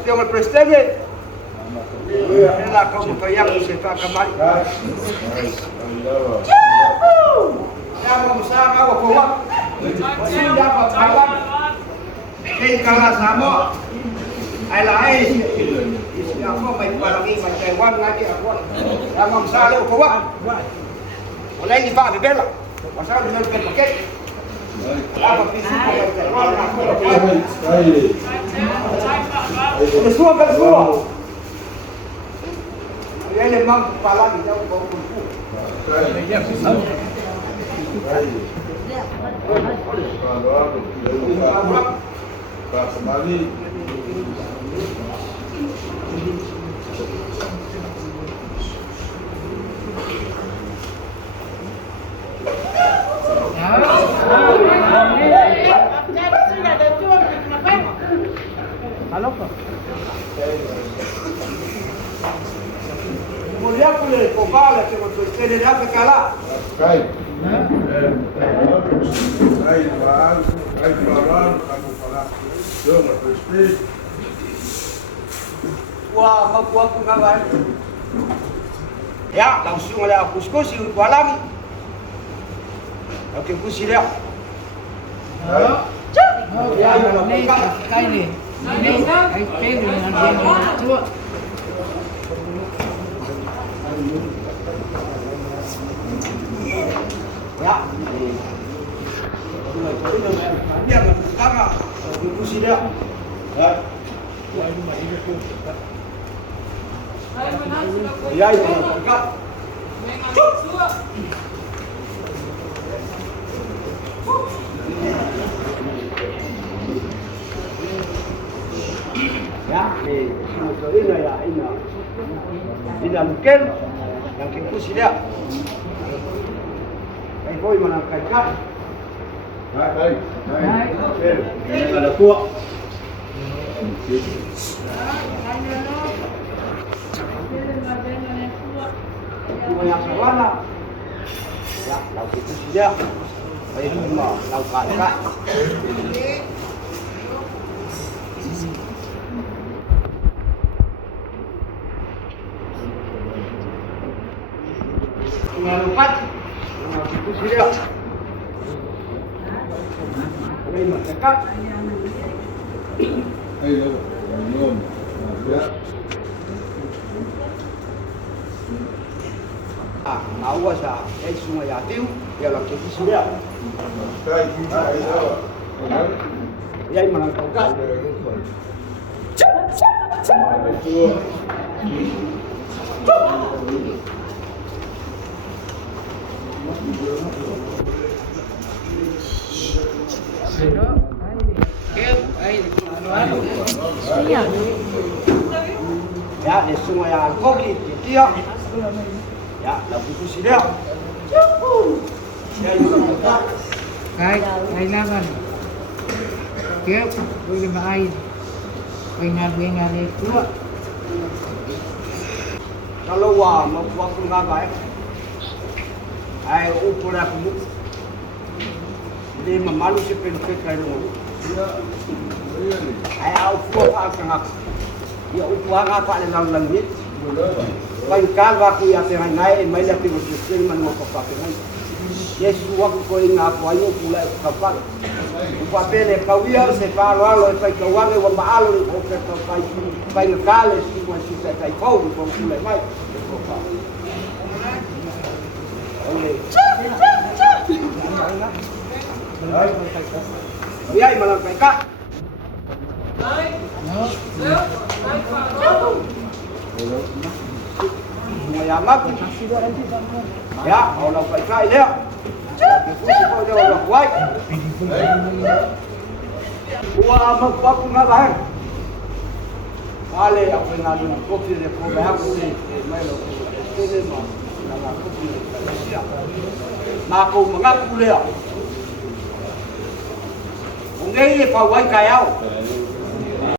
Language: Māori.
Dia mal presidente. Ela como kaya ko sa kamay. Ya mo sa ako ko wa. Wala dapat kawan. Kay kala samo. Ai lai. Isi ako may palagi may Taiwan lagi ako. Ya mo sa ako ko wa. Wala ni ba bibela. Pasal dengan paket. Apa visi ko Taiwan ako. Semua kan semua. Ele mang kepala di dalam bau kuku. Mulher por ele, cobala, que você tem já para calar. Cai. Cai, falando, aku falar. Eu não respeito. Wah, mau aku ngawan. Ya, langsung oleh aku skosi lagi. Oke, kusi dia. Ya, ini kai ni. Ini kai pelu dengan dia. Ya, dia berkata, diskusi dia. Ya, itu berkat. Ya, ini ya, ini mungkin yang diskusi dia. Thôi mà làm cảnh khác. Đây. Đây là cua. Banyak sawana. Ya, lau itu saja. Baik semua lau kakak. Lupa. Itu dia. Đây mà cái cắt. Đây đâu, nhôm. Máu quá sao? Đây xuống nhà tiêu, giờ làm cái gì đấy? Đây đâu? Đây mà làm cái cắt. Ya, di semua yang koki dia. Ya, lalu tu sih dia. Ya, itu kita. Kailangan. Kaya boleh main. Bengal itu. Kalau wah mau waktu ngapain? Ai ukur aku. Jadi memalu si pencut kayu. Ai au fuak angak. Ya ukur apa dalam langit. Pagkal waktu ya pengai mai la pingu sistem man mo papakenai. Yesu waktu ko inga ko ayo pula kapal. Upapele kawia se palo alo e pai kawange wa maalo o ke pai kale si ko si se kai fau ko pula mai. Ya malam kai ka. Mayamak ya, orang baik kaya dia. Kita dia orang kuat. Wah, amak baku ngabahan. Ale apa yang ada kopi dia kopi aku ni, mailo ini mah, nama kopi Malaysia. Naku mengaku dia. Mungkin ini pawai kaya.